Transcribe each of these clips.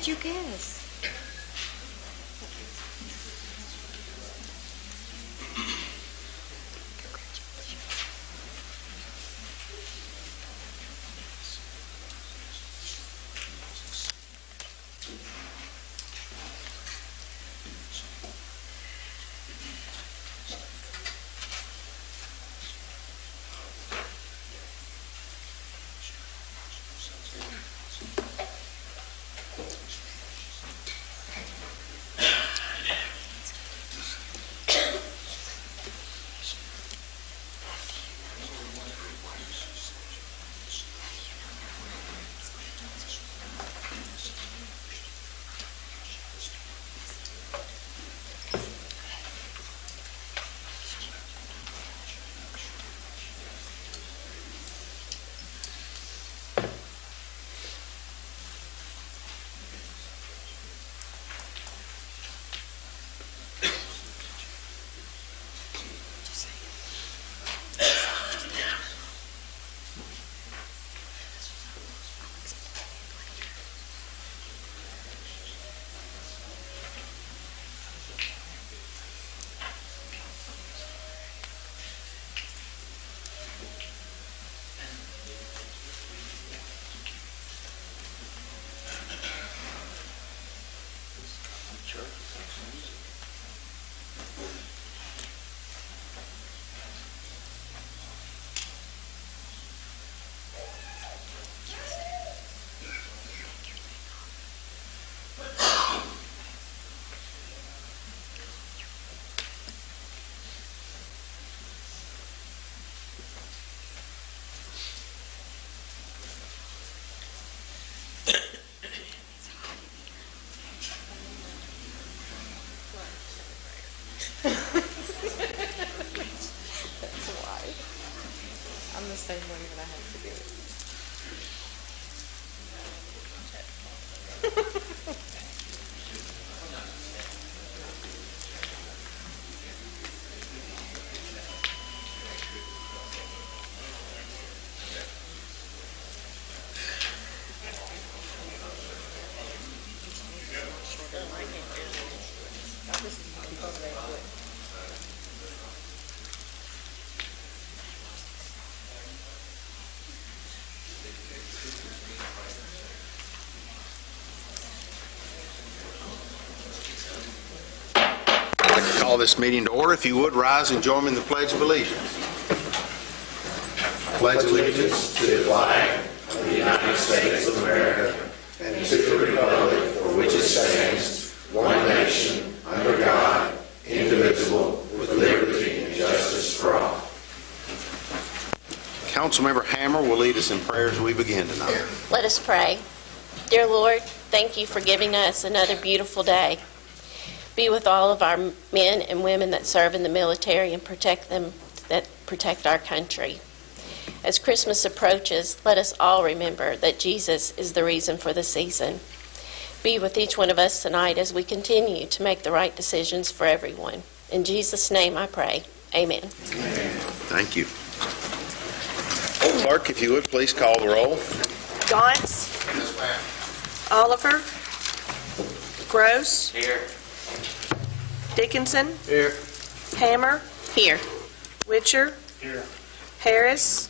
did you guess? I'm the same way when I have to do it. Call this meeting to order. If you would, rise and join me in the Pledge of Allegiance. Pledge allegiance to the flag of the United States of America and to the republic for which it stands, one nation, under God, indivisible, with liberty and justice for all. Councilmember Hammer will lead us in prayer as we begin tonight. Let us pray. Dear Lord, thank you for giving us another beautiful day. Be with all of our men and women that serve in the military and protect our country. As Christmas approaches, let us all remember that Jesus is the reason for the season. Be with each one of us tonight as we continue to make the right decisions for everyone. In Jesus' name I pray. Amen. Amen. Thank you. Clerk, if you would, please call the roll. Gaunts. Oliver. Gross. Here. Dickinson. Here. Hammer. Here. Witcher. Here. Harris.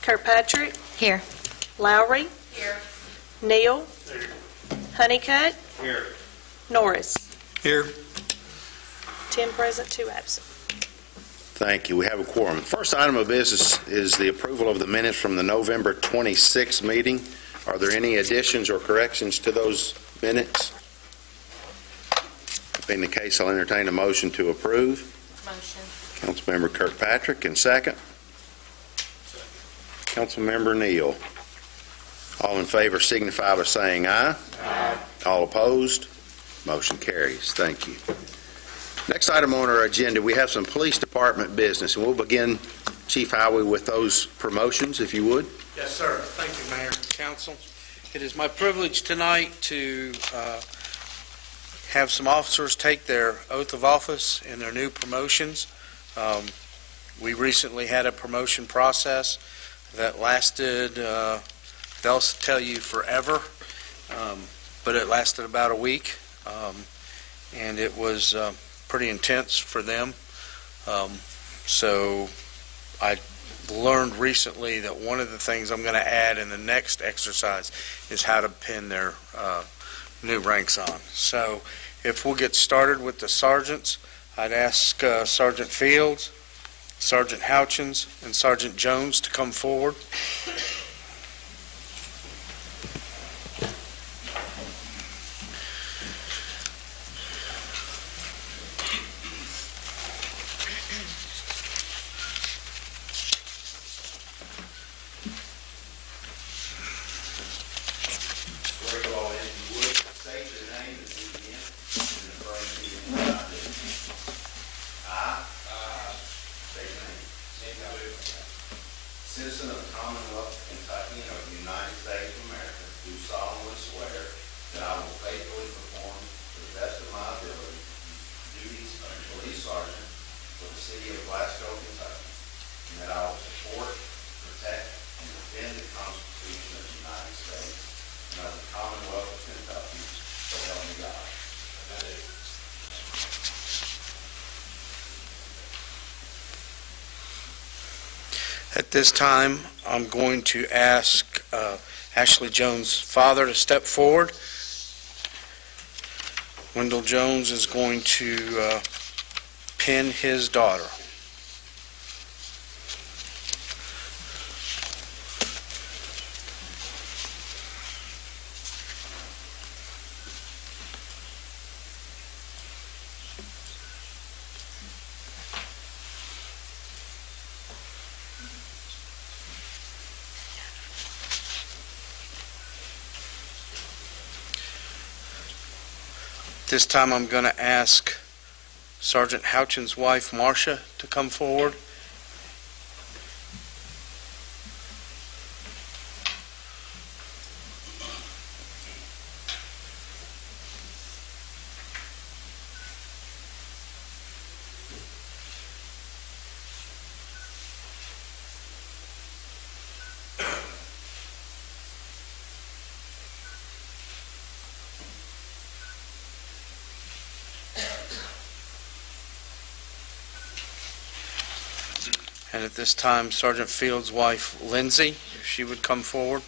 Kirkpatrick. Here. Lowry. Here. Neal. Here. Honeycutt. Here. Norris. Here. 10 present, 2 absent. Thank you. We have a quorum. First item of business is the approval of the minutes from the November 26th meeting. Are there any additions or corrections to those minutes? If being the case, I'll entertain a motion to approve. Motion. Councilmember Kirkpatrick, and second. Councilmember Neal. All in favor signify by saying aye. Aye. All opposed? Motion carries. Thank you. Next item on our agenda, we have some police department business, and we'll begin, Chief Howey, with those promotions, if you would. Yes, sir. Thank you, Mayor, Council. It is my privilege tonight to have some officers take their oath of office and their new promotions. We recently had a promotion process that lasted, they'll tell you, forever. but it lasted about a week, and it was pretty intense for them. So I learned recently that one of the things I'm going to add in the next exercise is how to pin their new ranks on. So if we'll get started with the sergeants, I'd ask Sergeant Fields, Sergeant Houchins, and Sergeant Jones to come forward. Citizen of the Commonwealth of Kentucky and of the United States of America, do solemnly swear that I will faithfully perform to the best of my ability the duties of police sergeant for the city of Glasgow, Kentucky, and that I will support, protect, and defend the Constitution of the United States and of the Commonwealth of Kentucky, so help me God. At this time, I'm going to ask Ashley Jones' father to step forward. Wendell Jones is going to pin his daughter. This time I'm going to ask Sergeant Houchins' wife, Marcia, to come forward. And at this time, Sergeant Fields' wife, Lindsay, if she would come forward.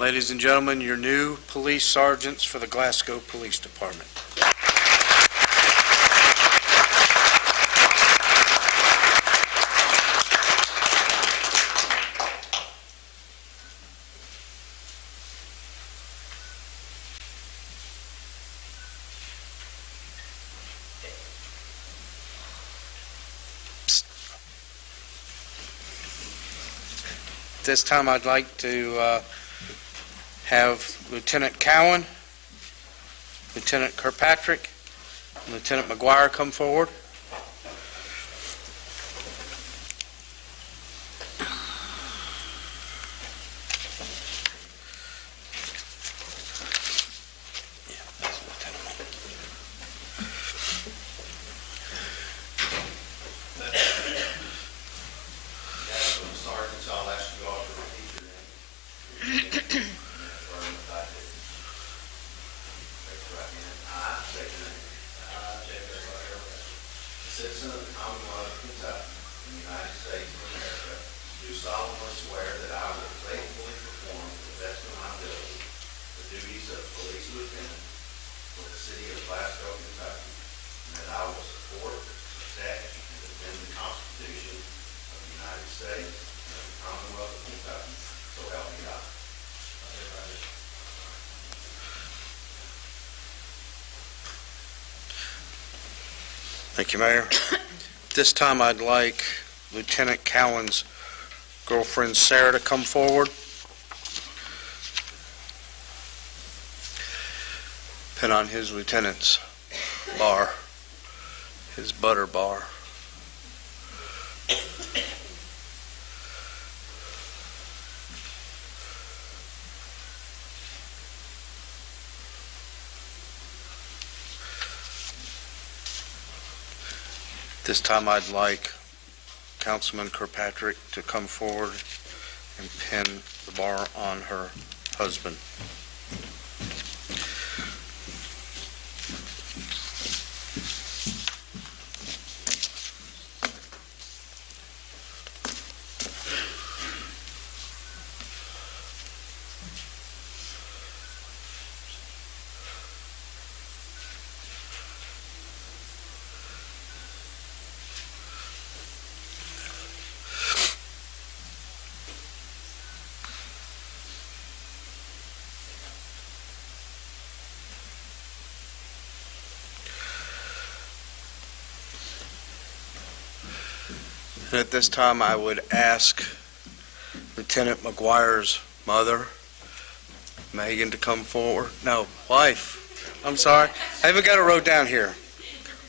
Ladies and gentlemen, your new police sergeants for the Glasgow Police Department. This time I'd like to have Lieutenant Cowan, Lieutenant Kirkpatrick, and Lieutenant McGuire come forward. Citizen of the Commonwealth of Kentucky and the United States of America, do solemnly swear that I will faithfully perform to the best of my ability the duties of police lieutenant for the city of Glasgow, Kentucky, and that I will support, protect, and defend the Constitution of the United States and of the Commonwealth of Kentucky, so help me God. Thank you, Mayor. This time I'd like Lieutenant Cowan's girlfriend, Sarah, to come forward. Pin on his lieutenants. bar, his butter bar. This time I'd like Councilman Kirkpatrick to come forward and pin the bar on her husband. And at this time, I would ask Lieutenant McGuire's mother, Megan, to come forward. No, wife. I'm sorry. I haven't got it wrote down here.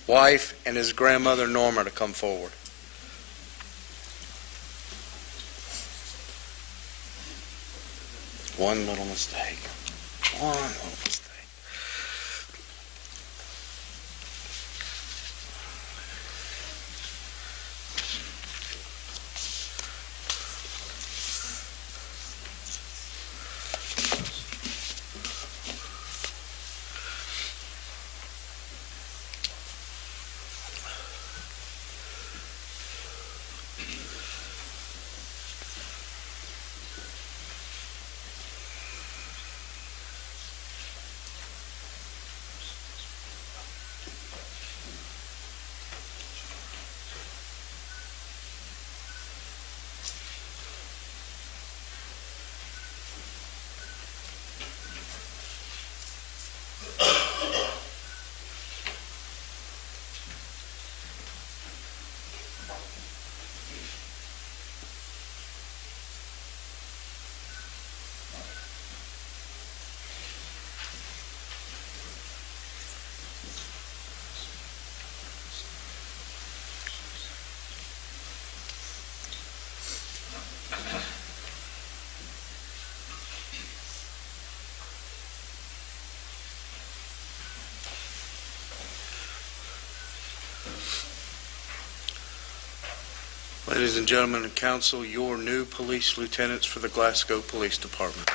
Wife and his grandmother, Norma, to come forward. One little mistake. One little mistake. Ladies and gentlemen of council, your new police lieutenants for the Glasgow Police Department.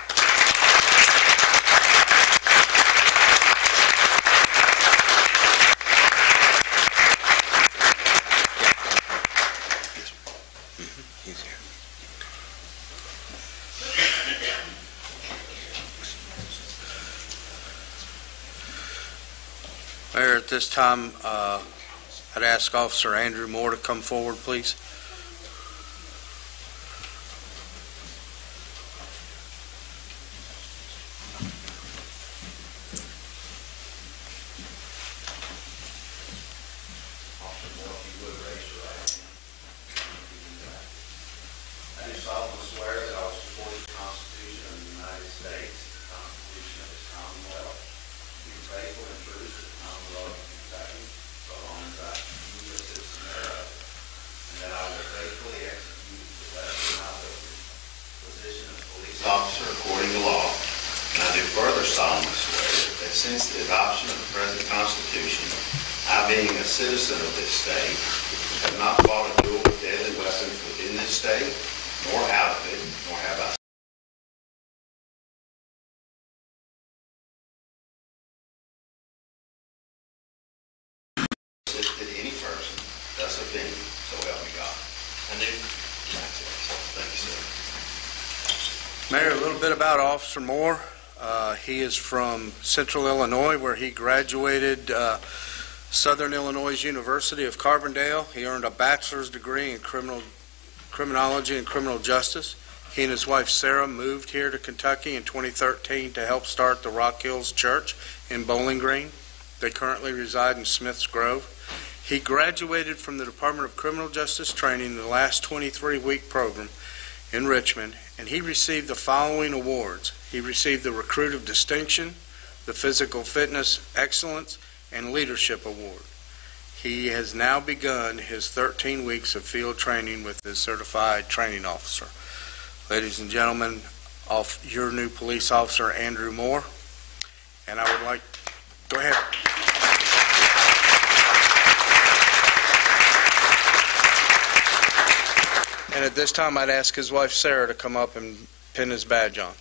He's here. Mayor, at this time, I'd ask Officer Andrew Moore to come forward, please. Officer according to law, and I do further solemnly swear that since the adoption of the present Constitution, I, being a citizen of this state, have not fought a duel with deadly weapons within this state, nor out of it, nor have I assisted any person thus offended, so help me God. I do. Thank you, sir. Mayor, a little bit about Officer Moore. He is from Central Illinois, where he graduated Southern Illinois University of Carbondale. He earned a bachelor's degree in criminology and criminal justice. He and his wife Sarah moved here to Kentucky in 2013 to help start the Rock Hills Church in Bowling Green. They currently reside in Smiths Grove. He graduated from the Department of Criminal Justice Training in the last 23-week program in Richmond, and he received the following awards. He received the Recruit of Distinction, the Physical Fitness Excellence, and Leadership Award. He has now begun his 13 weeks of field training with his certified training officer. Ladies and gentlemen, your new police officer, Andrew Moore. And I would like, go ahead. And at this time, I'd ask his wife, Sarah, to come up and pin his badge on.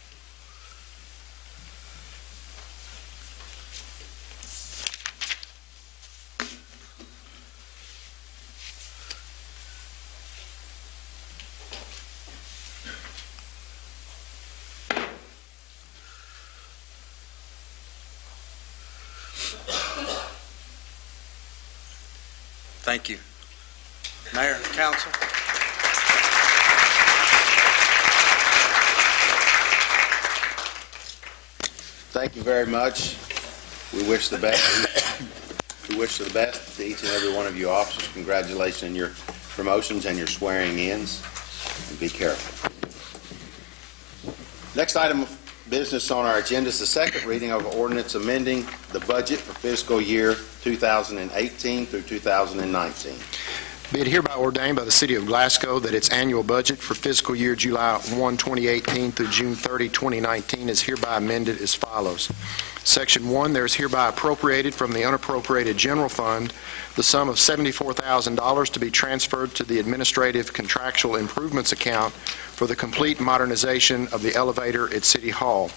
Thank you. Mayor and Council. Thank you very much. We wish the best. We wish the best to each and every one of you officers. Congratulations on your promotions and your swearing-ins. And be careful. Next item of business on our agenda is the second reading of ordinance amending the budget for fiscal year 2018 through 2019. Be it hereby ordained by the City of Glasgow that its annual budget for fiscal year July 1, 2018 through June 30, 2019 is hereby amended as follows. Section 1, there is hereby appropriated from the unappropriated general fund the sum of $74,000 to be transferred to the Administrative Contractual Improvements account for the complete modernization of the elevator at City Hall.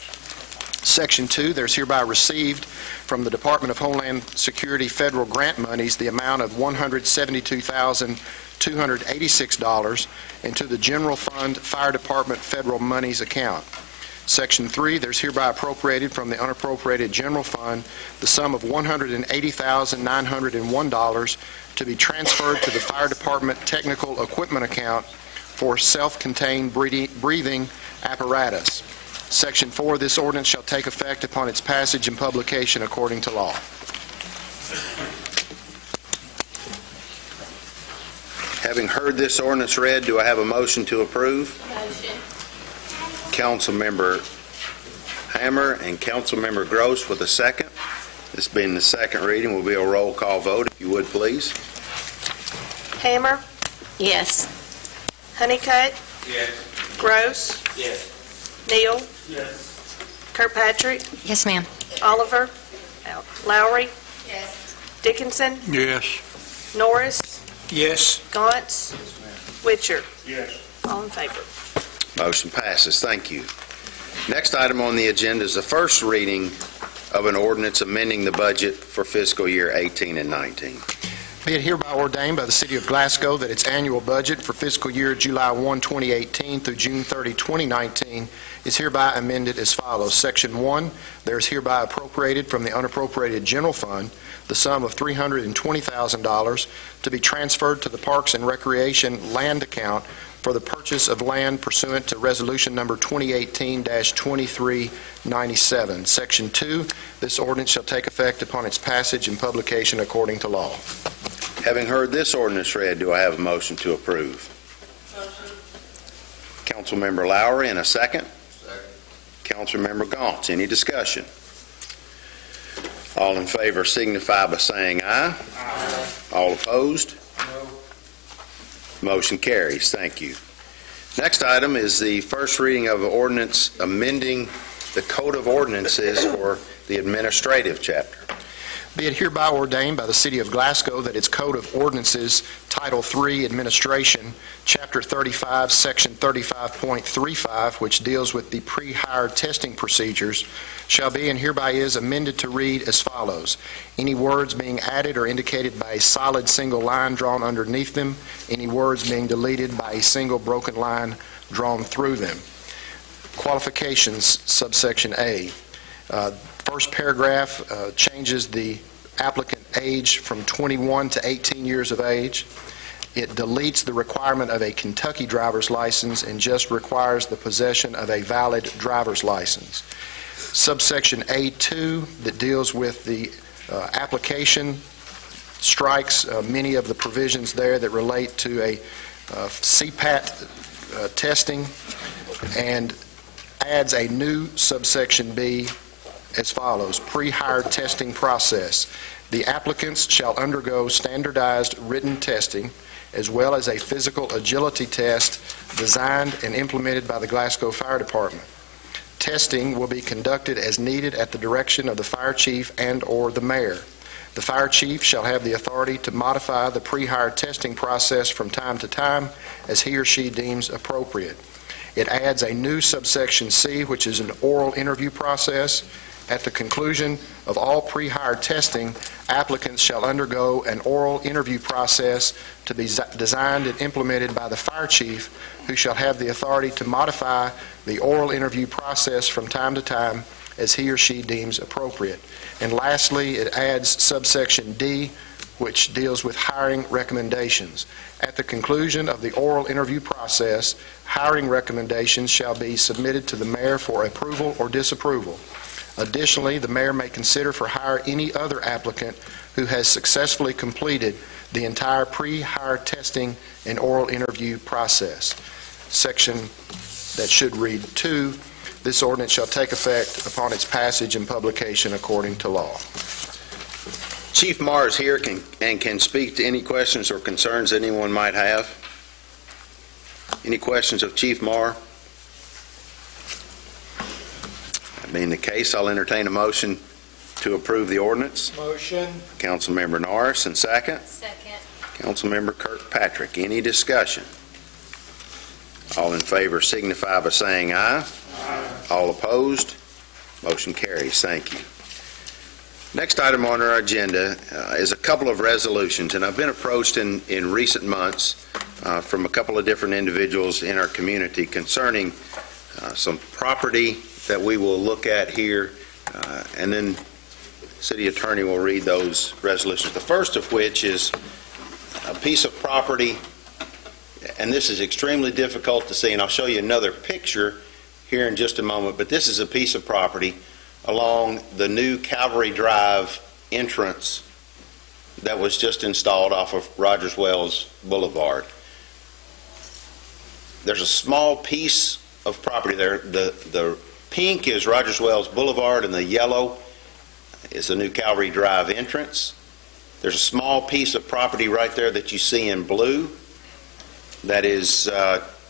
Section 2, there's hereby received from the Department of Homeland Security federal grant monies the amount of $172,286 into the General Fund Fire Department federal monies account. Section 3, there's hereby appropriated from the unappropriated general fund the sum of $180,901 to be transferred to the Fire Department technical equipment account for self-contained breathing apparatus. Section 4, this ordinance shall take effect upon its passage and publication according to law. Having heard this ordinance read, do I have a motion to approve? Motion. Councilmember Hammer and Councilmember Gross with a second. This being the second reading will be a roll call vote, if you would, please. Hammer, Yes. Honeycutt, Yes. Gross, Yes. Neal, Yes. Kirkpatrick, Yes, ma'am. Oliver, Lowry, Yes. Dickinson, Yes. Norris, Yes. Gauntz, Witcher. Yes. All in favor. Motion passes. Thank you. Next item on the agenda is the first reading of an ordinance amending the budget for fiscal year 18 and 19. Be it hereby ordained by the City of Glasgow that its annual budget for fiscal year July 1, 2018 through June 30, 2019 is hereby amended as follows. Section 1, there is hereby appropriated from the unappropriated general fund the sum of $320,000 to be transferred to the Parks and Recreation land account for the purchase of land pursuant to Resolution Number 2018-2397. Section 2, this ordinance shall take effect upon its passage and publication according to law. Having heard this ordinance read, do I have a motion to approve? Motion. Councilmember Lowry, and a second? Second. Councilmember Gauntz. Any discussion? All in favor signify by saying aye. Aye. All opposed? No. Motion carries. Thank you. Next item is the first reading of an ordinance amending the Code of Ordinances for the administrative chapter. Be it hereby ordained by the City of Glasgow that its Code of Ordinances, Title III, Administration, Chapter 35, Section 35.35, which deals with the pre-hire testing procedures, shall be and hereby is amended to read as follows. Any words being added or indicated by a solid single line drawn underneath them, any words being deleted by a single broken line drawn through them. Qualifications, subsection A. First paragraph changes the applicant age from 21 to 18 years of age. It deletes the requirement of a Kentucky driver's license and just requires the possession of a valid driver's license. Subsection A2 that deals with the application strikes many of the provisions there that relate to a CPAT testing and adds a new subsection B as follows. Pre-hire testing process. The applicants shall undergo standardized written testing as well as a physical agility test designed and implemented by the Glasgow Fire Department. Testing will be conducted as needed at the direction of the fire chief and/or the mayor. The fire chief shall have the authority to modify the pre-hire testing process from time to time as he or she deems appropriate. It adds a new subsection C, which is an oral interview process. At the conclusion of all pre-hire testing, applicants shall undergo an oral interview process to be designed and implemented by the fire chief, who shall have the authority to modify the oral interview process from time to time as he or she deems appropriate. And lastly, it adds subsection D, which deals with hiring recommendations. At the conclusion of the oral interview process, hiring recommendations shall be submitted to the mayor for approval or disapproval. Additionally, the mayor may consider for hire any other applicant who has successfully completed the entire pre-hire testing and oral interview process. Section that should read 2, this ordinance shall take effect upon its passage and publication according to law. Chief Marr is here and can speak to any questions or concerns anyone might have. Any questions of Chief Marr? That being the case, I'll entertain a motion to approve the ordinance. Motion. Councilmember Norris, and second? Second. Councilmember Kirkpatrick. Any discussion? All in favor signify by saying aye. Aye. All opposed? Motion carries. Thank you. Next item on our agenda is a couple of resolutions, and I've been approached in recent months from a couple of different individuals in our community concerning some property that we will look at here, and then City Attorney will read those resolutions. The first of which is a piece of property, and this is extremely difficult to see, and I'll show you another picture here in just a moment, but this is a piece of property along the new Calvary Drive entrance that was just installed off of Rogers Wells Boulevard. There's a small piece of property there. The pink is Rogers Wells Boulevard, and the yellow is the new Calvary Drive entrance. There's a small piece of property right there that you see in blue that is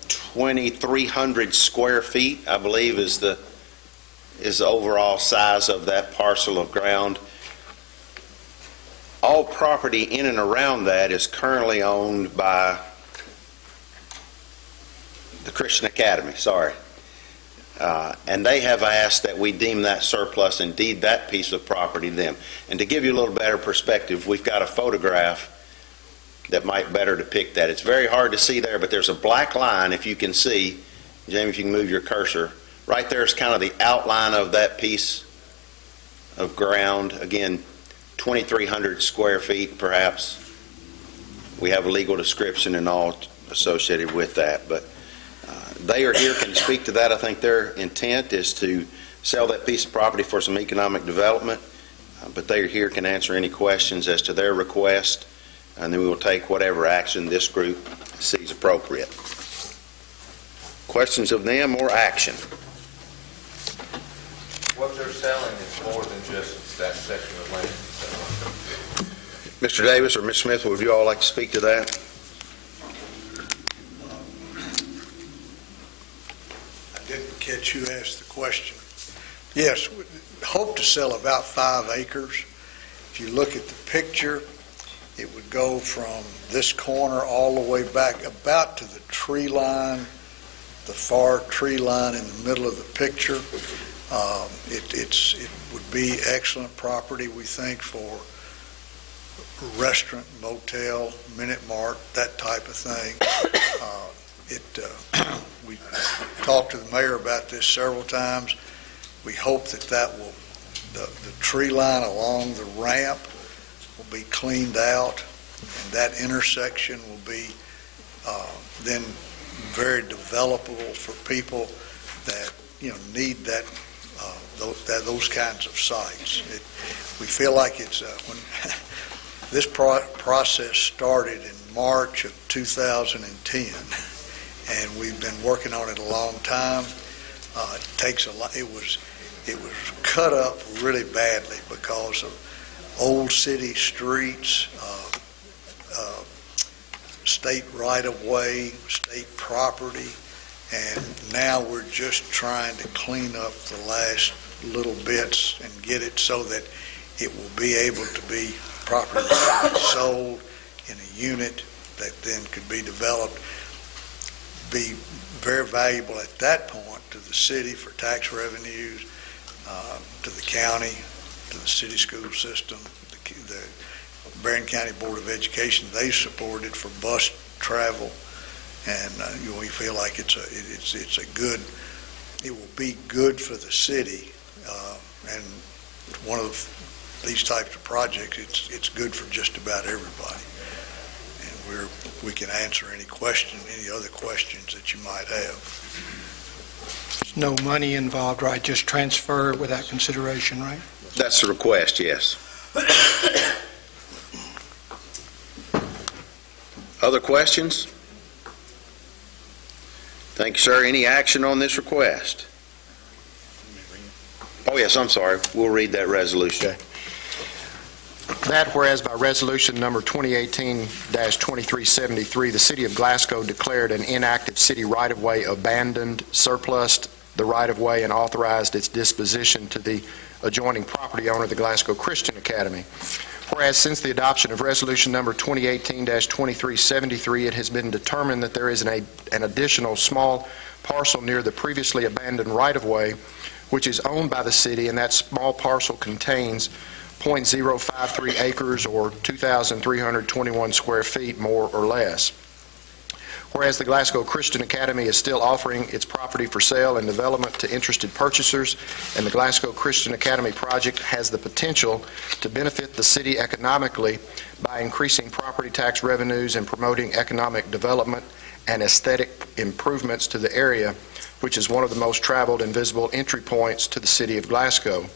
2,300 square feet, I believe, is the overall size of that parcel of ground. All property in and around that is currently owned by the Christian Academy, and they have asked that we deem that surplus and deed that piece of property to them. And to give you a little better perspective, we've got a photograph that might better depict that. It's very hard to see there, but there's a black line, if you can see. Jamie, if you can move your cursor. Right there is kind of the outline of that piece of ground. Again, 2,300 square feet, perhaps. We have a legal description and all associated with that, but they are here, can speak to that. I think their intent is to sell that piece of property for some economic development, but they are here, can answer any questions as to their request, and then we will take whatever action this group sees appropriate. Questions of them or action? What they're selling is more than just that section of land. Mr. Davis or Ms. Smith, would you all like to speak to that? I didn't catch who asked the question. Yes, we hope to sell about 5 acres. If you look at the picture, it would go from this corner all the way back about to the tree line, the far tree line in the middle of the picture. It would be excellent property, we think, for restaurant, motel, Minute Mart, that type of thing. We talked to the mayor about this several times. We hope that the tree line along the ramp will be cleaned out, and that intersection will be then very developable for people that need that those kinds of sites. We feel like it's when this process started in March of 2010, and we've been working on it a long time. It takes a lot. it was cut up really badly because of old city streets, state right-of-way, state property, and now we're just trying to clean up the last little bits and get it so that it will be able to be properly sold in a unit that then could be developed, be very valuable at that point to the city for tax revenues, to the county, to the city school system, the Barron County Board of Education. They support it for bus travel, and we feel like it will be good for the city, and one of these types of projects, it's good for just about everybody. And we can answer any other questions that you might have. There's no money involved, right? Just transfer without consideration, right? That's the request, yes. Other questions? Thank you, sir. Any action on this request? Oh, yes, I'm sorry. We'll read that resolution. Okay. That whereas by resolution number 2018-2373, the City of Glasgow declared an inactive city right-of-way abandoned, surplused the right-of-way, and authorized its disposition to the adjoining property owner, the Glasgow Christian Academy. Whereas since the adoption of resolution number 2018-2373, it has been determined that there is an additional small parcel near the previously abandoned right-of-way, which is owned by the city, and that small parcel contains 0.053 acres or 2,321 square feet, more or less. Whereas the Glasgow Christian Academy is still offering its property for sale and development to interested purchasers, and the Glasgow Christian Academy project has the potential to benefit the city economically by increasing property tax revenues and promoting economic development and aesthetic improvements to the area, which is one of the most traveled and visible entry points to the city of Glasgow.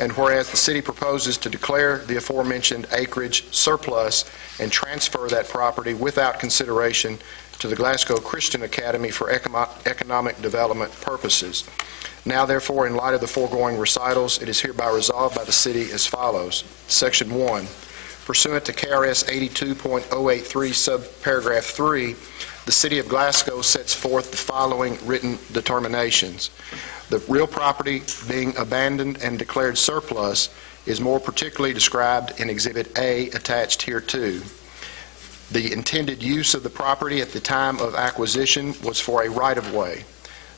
And whereas the city proposes to declare the aforementioned acreage surplus and transfer that property without consideration to the Glasgow Christian Academy for economic development purposes. Now, therefore, in light of the foregoing recitals, it is hereby resolved by the city as follows. Section 1. Pursuant to KRS 82.083, subparagraph 3, the City of Glasgow sets forth the following written determinations. The real property being abandoned and declared surplus is more particularly described in Exhibit A attached hereto. The intended use of the property at the time of acquisition was for a right-of-way.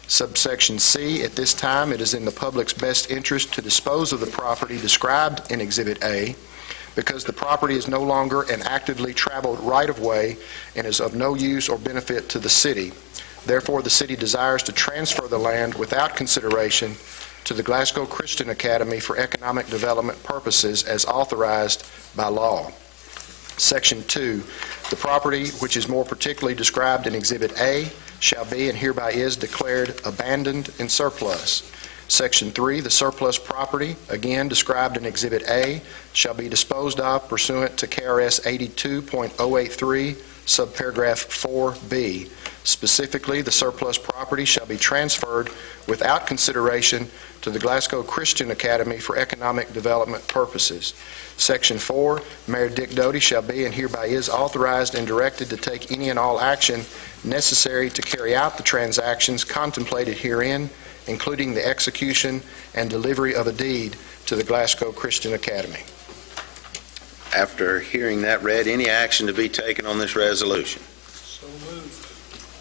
Subsection C, at this time it is in the public's best interest to dispose of the property described in Exhibit A because the property is no longer an actively traveled right-of-way and is of no use or benefit to the city. Therefore, the city desires to transfer the land without consideration to the Glasgow Christian Academy for economic development purposes as authorized by law. Section 2, the property which is more particularly described in Exhibit A shall be and hereby is declared abandoned and surplus. Section 3, the surplus property, again described in Exhibit A, shall be disposed of pursuant to KRS 82.083, subparagraph 4B. Specifically, the surplus property shall be transferred without consideration to the Glasgow Christian Academy for economic development purposes. Section 4, Mayor Dick Doty shall be and hereby is authorized and directed to take any and all action necessary to carry out the transactions contemplated herein, including the execution and delivery of a deed to the Glasgow Christian Academy. After hearing that read, any action to be taken on this resolution? So moved.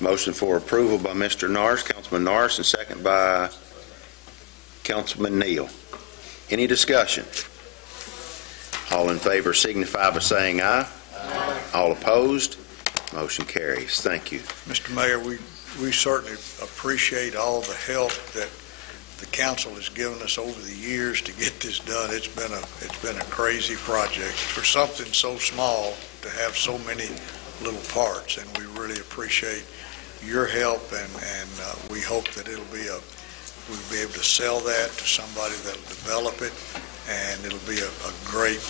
Motion for approval by Mr. Norris, Councilman Norris, and second by Councilman Neal. Any discussion? All in favor signify by saying aye. Aye. All opposed? Motion carries. Thank you. Mr. Mayor, we certainly appreciate all the help that the council has given us over the years to get this done. It's been a crazy project for something so small to have so many little parts, and we really appreciate your help, and we hope that we'll be able to sell that to somebody that'll develop it, and it'll be a great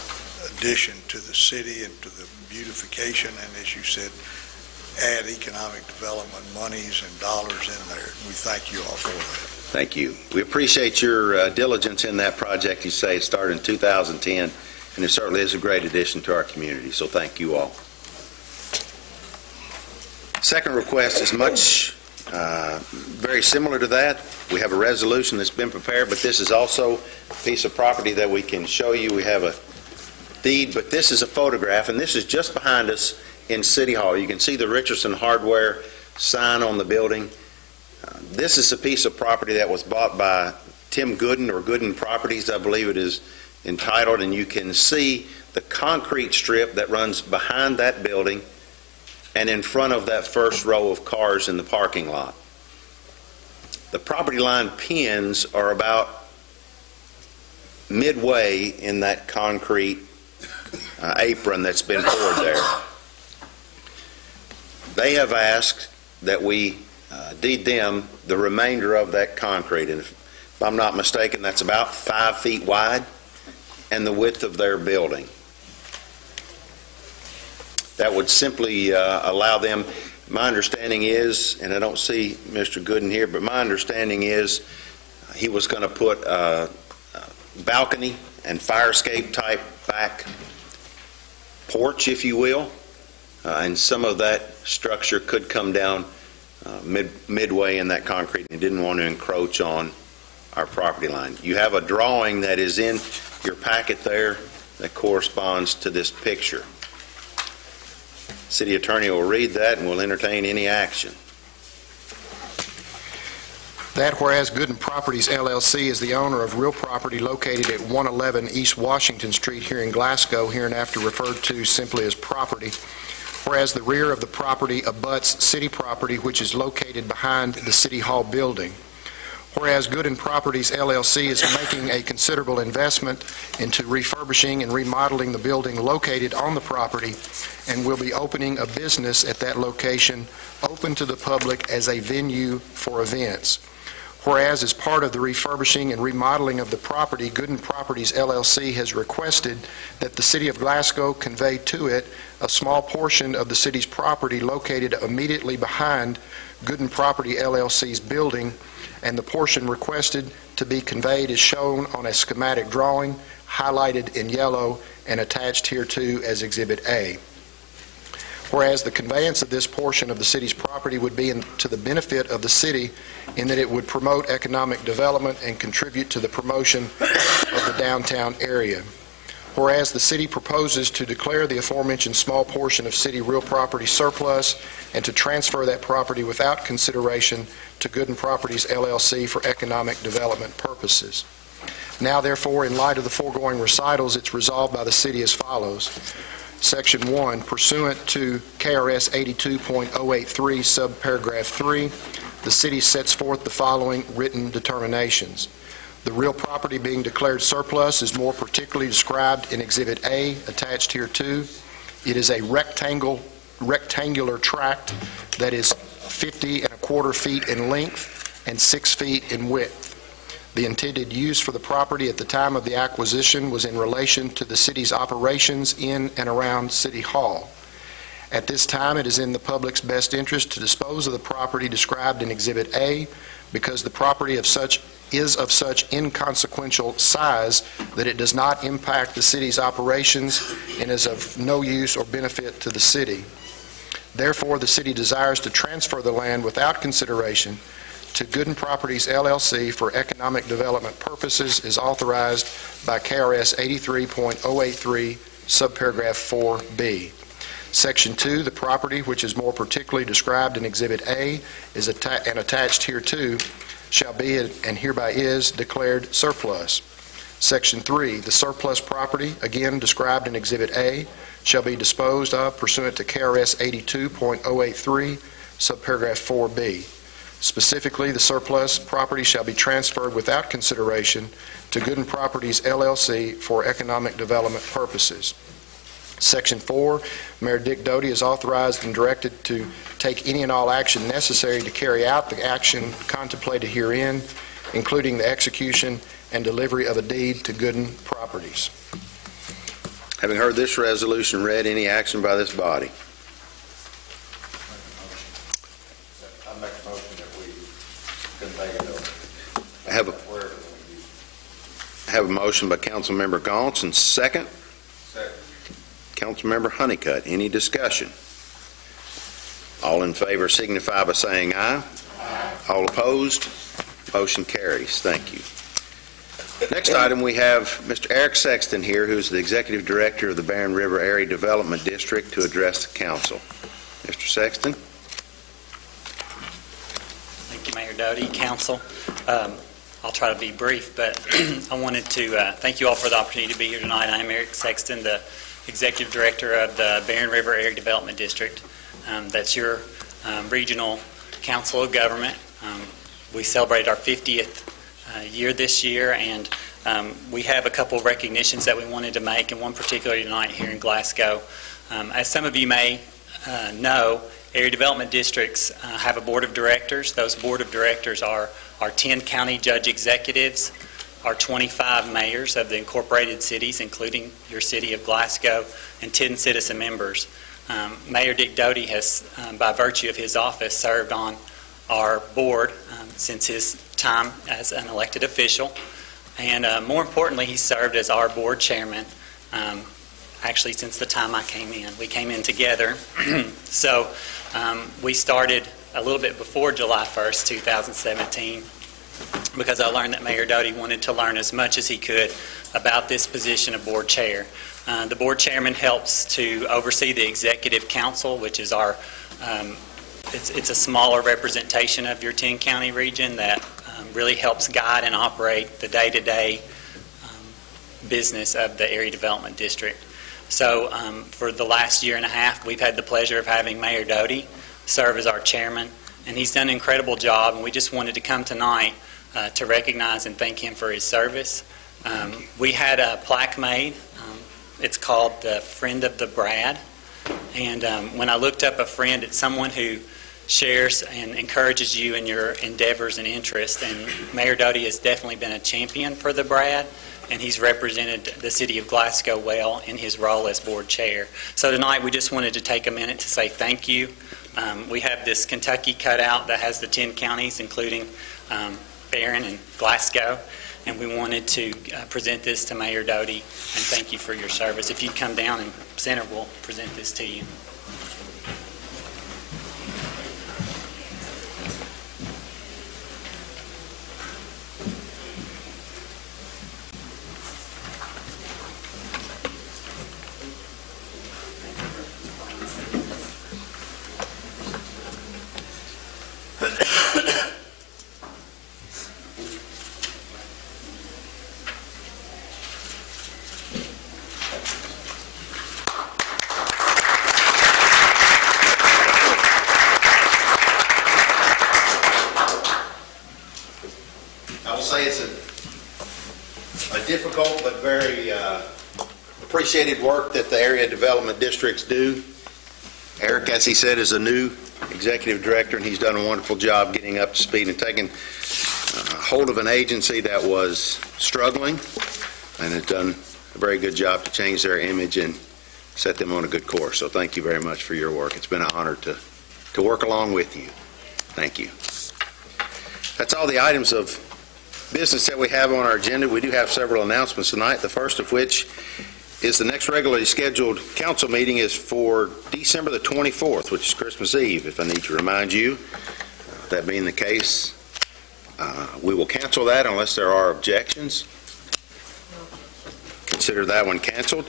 addition to the city and to the beautification, and as you said, add economic development monies and dollars in there. We thank you all for that. Thank you. We appreciate your diligence in that project. You say it started in 2010, and it certainly is a great addition to our community, so thank you all. Second request is very similar to that. We have a resolution that's been prepared, but this is also a piece of property that we can show you. We have a deed, but this is a photograph, and this is just behind us in City Hall. You can see the Richardson Hardware sign on the building. This is a piece of property that was bought by Tim Gooden, or Gooden Properties, I believe it is entitled, and you can see the concrete strip that runs behind that building and in front of that first row of cars in the parking lot. The property line pins are about midway in that concrete apron that's been poured there. They have asked that we deed them the remainder of that concrete, and if I'm not mistaken, that's about 5 feet wide and the width of their building. That would simply allow them, my understanding is, and I don't see Mr. Gooden here, but my understanding is he was going to put a balcony and fire escape type back porch, if you will, and some of that structure could come down midway in that concrete, and he didn't want to encroach on our property line. You have a drawing that is in your packet there that corresponds to this picture. City Attorney will read that and will entertain any action. That whereas Gooden Properties, LLC is the owner of real property located at 111 East Washington Street here in Glasgow, hereinafter referred to simply as property, whereas the rear of the property abuts city property which is located behind the City Hall building. Whereas Gooden Properties, LLC is making a considerable investment into refurbishing and remodeling the building located on the property and will be opening a business at that location open to the public as a venue for events. Whereas as part of the refurbishing and remodeling of the property, Gooden Properties, LLC has requested that the City of Glasgow convey to it a small portion of the city's property located immediately behind Gooden Property, LLC's building, and the portion requested to be conveyed is shown on a schematic drawing highlighted in yellow and attached hereto as Exhibit A. Whereas the conveyance of this portion of the city's property would be to the benefit of the city in that it would promote economic development and contribute to the promotion of the downtown area. Whereas the city proposes to declare the aforementioned small portion of city real property surplus and to transfer that property without consideration to Gooden Properties, LLC for economic development purposes. Now, therefore, in light of the foregoing recitals, it's resolved by the city as follows. Section 1, pursuant to KRS 82.083, subparagraph 3, the city sets forth the following written determinations. The real property being declared surplus is more particularly described in Exhibit A, attached hereto. It is a rectangular tract that is 50¼ feet in length and 6 feet in width. The intended use for the property at the time of the acquisition was in relation to the city's operations in and around City Hall. At this time, it is in the public's best interest to dispose of the property described in Exhibit A because the property is of such inconsequential size that it does not impact the city's operations and is of no use or benefit to the city. Therefore, the city desires to transfer the land without consideration to Gooden Properties, LLC for economic development purposes is authorized by KRS 83.083, subparagraph 4B. Section 2, the property, which is more particularly described in Exhibit A, is and attached hereto, shall be and hereby is declared surplus. Section 3, the surplus property, again described in Exhibit A, shall be disposed of pursuant to KRS 82.083, subparagraph 4B. Specifically, the surplus property shall be transferred without consideration to Gooden Properties, LLC for economic development purposes. Section 4, Mayor Dick Doty is authorized and directed to take any and all action necessary to carry out the action contemplated herein, including the execution and delivery of a deed to Gooden Properties. Having heard this resolution read, any action by this body? I make a motion that we convey it over. motion by Councilmember Gaunce, and second? Second. Councilmember Honeycutt. Any discussion? All in favor signify by saying aye. Aye. All opposed? Motion carries. Thank you. Next item, we have Mr. Eric Sexton here, who's the Executive Director of the Barren River Area Development District, to address the council. Mr. Sexton. Thank you, Mayor Doty, Council. I'll try to be brief, but I wanted to thank you all for the opportunity to be here tonight. I'm Eric Sexton, the Executive Director of the Barren River Area Development District. That's your regional council of government. We celebrated our 50th year this year, and we have a couple of recognitions that we wanted to make, and one particularly tonight here in Glasgow. As some of you may know, area development districts have a board of directors. Those board of directors are our 10 county judge executives, our 25 mayors of the incorporated cities, including your city of Glasgow, and 10 citizen members. Mayor Dick Doty has, by virtue of his office, served on our board since his time as an elected official, and more importantly, he served as our board chairman actually since the time I came in. We came in together. So we started a little bit before July 1st, 2017, because I learned that Mayor Doty wanted to learn as much as he could about this position of board chair. The board chairman helps to oversee the executive council, which is our it's a smaller representation of your 10-county region that really helps guide and operate the day-to-day business of the area development district. So for the last year and a half, we've had the pleasure of having Mayor Doty serve as our chairman, and he's done an incredible job, and we just wanted to come tonight to recognize and thank him for his service. We had a plaque made. It's called the Friend of the Brad, and when I looked up a friend, it's someone who shares and encourages you in your endeavors and interests, and Mayor Doty has definitely been a champion for the Brad, and he's represented the city of Glasgow well in his role as board chair. So tonight we just wanted to take a minute to say thank you. We have this Kentucky cutout that has the 10 counties, including Barren and Glasgow, and we wanted to present this to Mayor Doty and thank you for your service. If you'd come down and center, we'll present this to you. Difficult but very appreciated work that the area development districts do. Eric, as he said, is a new executive director, and he's done a wonderful job getting up to speed and taking hold of an agency that was struggling, and has done a very good job to change their image and set them on a good course. So thank you very much for your work. It's been an honor to work along with you. Thank you. That's all the items of business that we have on our agenda. We do have several announcements tonight, the first of which is the next regularly scheduled council meeting is for December the 24th, which is Christmas Eve, if I need to remind you. That being the case, we will cancel that unless there are objections. Consider that one canceled.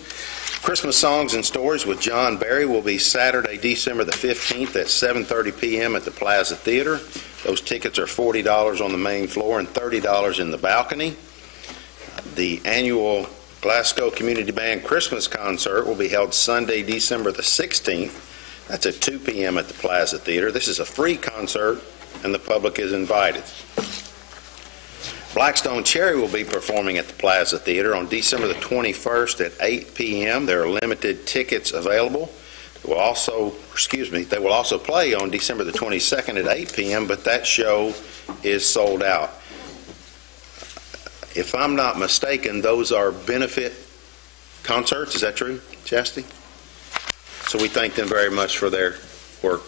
Christmas Songs and Stories with John Barry will be Saturday, December the 15th at 7:30 p.m. at the Plaza Theater. Those tickets are $40 on the main floor and $30 in the balcony. The annual Glasgow Community Band Christmas Concert will be held Sunday, December the 16th. That's at 2 p.m. at the Plaza Theater. This is a free concert, and the public is invited. Blackstone Cherry will be performing at the Plaza Theater on December the 21st at 8 p.m. There are limited tickets available. They will also play on December the 22nd at 8 p.m., but that show is sold out. If I'm not mistaken, those are benefit concerts. Is that true, Chastity? So we thank them very much for their work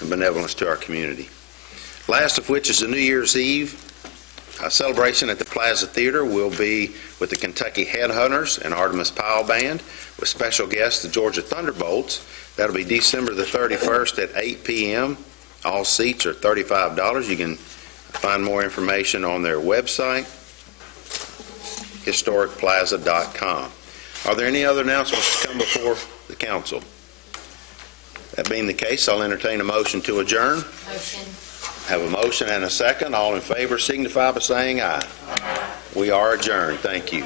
and benevolence to our community. Last of which is the New Year's Eve celebration at the Plaza Theater will be with the Kentucky Headhunters and Artemis Powell Band, with special guests the Georgia Thunderbolts. That'll be December the 31st at 8 p.m. All seats are $35. You can find more information on their website, historicplaza.com. Are there any other announcements to come before the council? That being the case, I'll entertain a motion to adjourn. Motion. Have a motion and a second. All in favor signify by saying aye. Aye. We are adjourned. Thank you.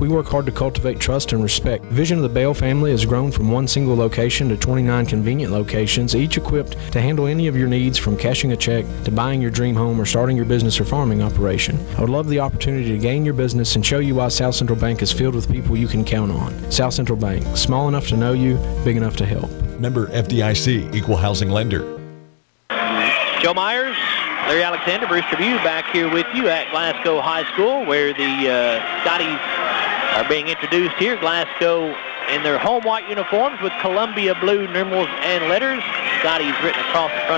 We work hard to cultivate trust and respect. The vision of the Bell family has grown from one single location to 29 convenient locations, each equipped to handle any of your needs, from cashing a check to buying your dream home or starting your business or farming operation. I would love the opportunity to gain your business and show you why South Central Bank is filled with people you can count on. South Central Bank, small enough to know you, big enough to help. Member FDIC, Equal Housing Lender. Joe Myers, Larry Alexander, Brewster View back here with you at Glasgow High School, where the Scotties are being introduced here. Glasgow in their home white uniforms with Columbia blue numerals and letters. Scotties written across the front